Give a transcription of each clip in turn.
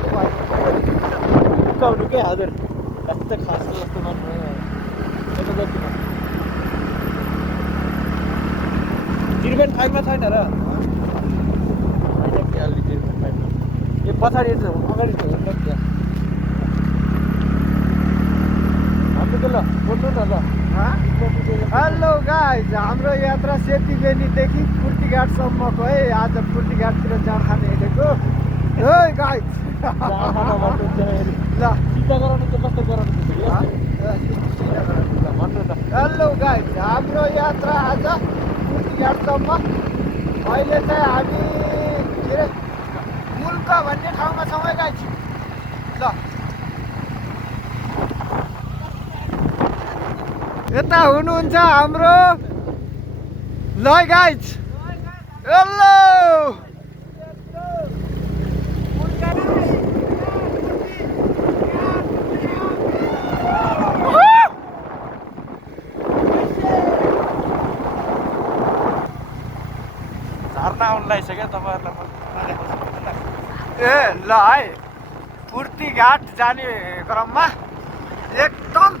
भएको उकाउनु के हजुर जस्तो खास जस्तो भन्नु यता जतिमा 0.5 मा छैन र होइन के अलि 0.5 मा यो पछाडि अगाडि छ ल बोल्नु न ल हेलो गाइज हाम्रो यात्रा सेतीबेनीदेखि कुर्तीघाटसम्मको है आज कुर्तीघाटतिर जाँड खाने हिँडेको है गाइज ल सिधा गराउनु त कस्तो गराउनु हेलो गाइज हाम्रो यात्रा आज कुर्तीघाटसम्म अहिले चाहिँ हामी के अरे मुल्का भन्ने ठाउँमा छौँ है गाइज ल यता हुनुहुन्छ हाम्रो ल गाइज हेलो झर्ना आउनु लागिसक्यो तपाईँहरूलाई ए ल है कुर्तीघाट जाने क्रममा एकदम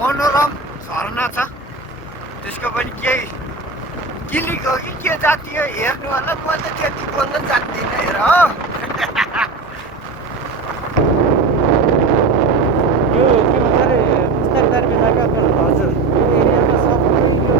मनोरम झरना छ त्यसको पनि केही क्लिक हो कि के जाति हो हेर्नु होला म त त्यति बोल्न जान्दिनँ हेर हो यो के भन्छ अरे बिस्तारै बेलाका हजुर यो एरियामा सबै यो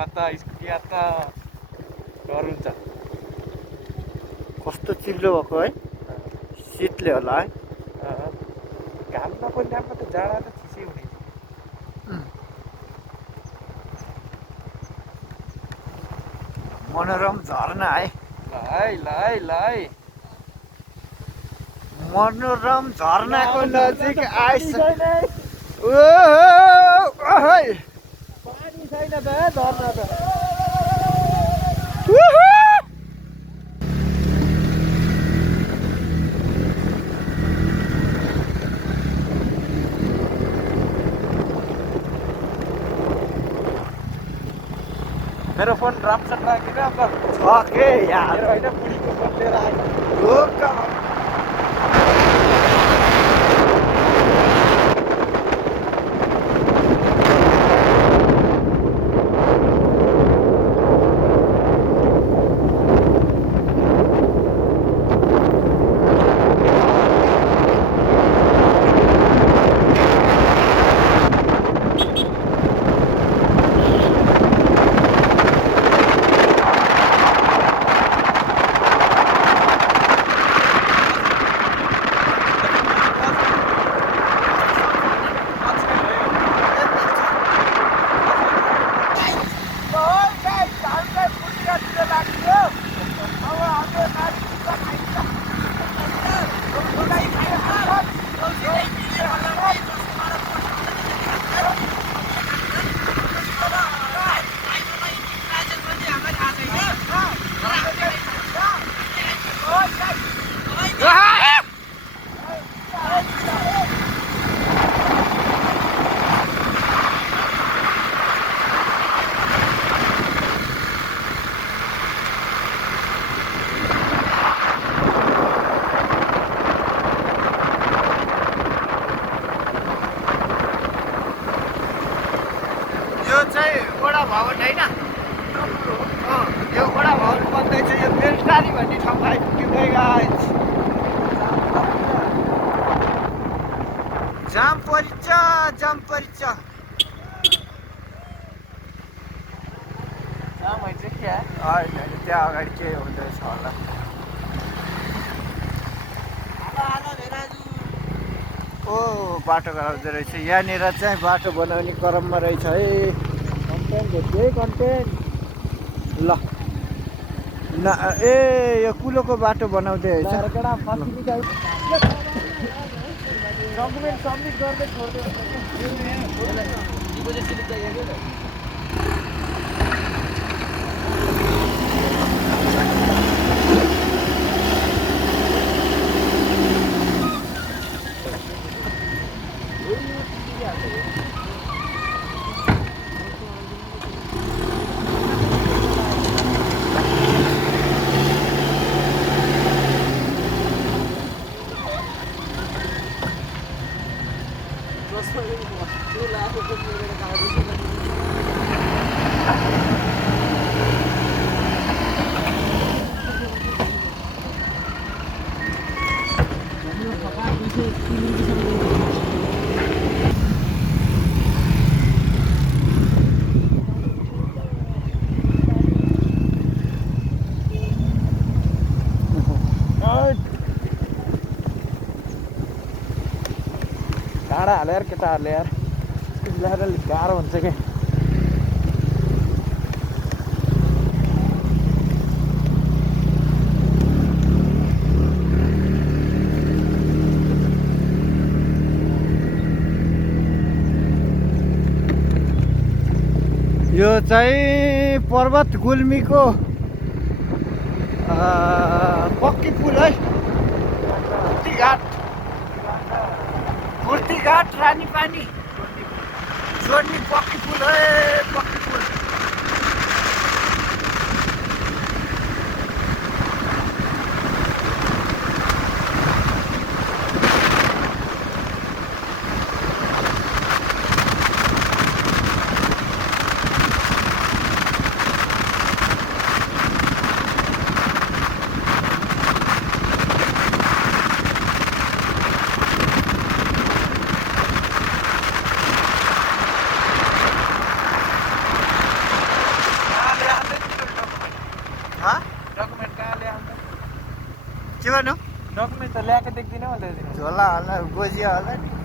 माता स्कुटी यात्रा डर हुन्छ कस्तो चिल्लो भएको है शीतले होला है घाम नपर्नेमा त जाडा त चिसै हुने मनोरम झरना है ल मनोरम झरनाको नजिक आइसक्यो पानी छैन त झर्ना त मेरो फोन राम्रोसँग राखेन अङ्कल छ के यार होइन बुढीको फोन लिएर आएको भवन होइन यो वडा भवन बन्दैछ यो बेलटारी भन्ने ठाउँमा आइपुग्यो गाइस जाम परिच जाम हुन्छ क्या होइन त्यहाँ अगाडि के हुँदैछ होला ओ बाटो गराउँदो रहेछ यहाँनिर चाहिँ बाटो बनाउने क्रममा रहेछ है कन्टेन्ट ल न ए यो कुलोको बाटो बनाउँदै रहेछ डकुमेन्ट सबमिट गर्दै छोड्दै भाडा हाल्यो यार केटाहरूले यार ल्याएर अलिक गाह्रो हुन्छ कि यो चाहिँ पर्वत गुल्मीको पक्की पुल है पूर्तिघाट रानीपानी जोड्ने पक्की पुल है पक्की पुल डकुमेन्ट कहाँ ल्याए अन्त के भन्नु डकुमेन्ट त ल्याएको देख्दिनँ होला झोला होला गोजिया होला नि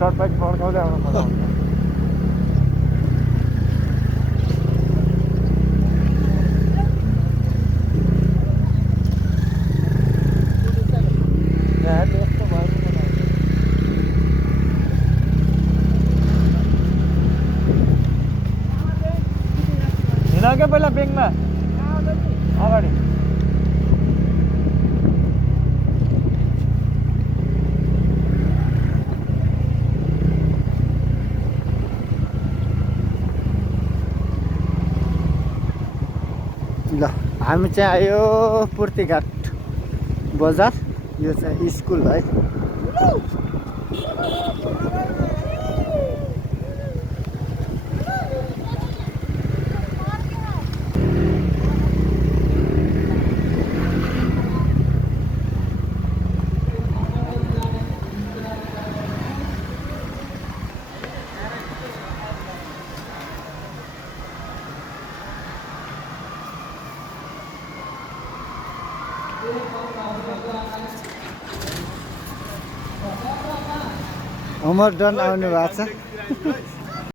डट बाइक पड्काउँदै आउनु मजा आउँछ हिँड क्या पहिला ब्याङ्कमा अगाडि ल हामी चाहिँ आयो पूर्तिघाट बजार यो चाहिँ स्कुल है अमरडन आउनु भएको छ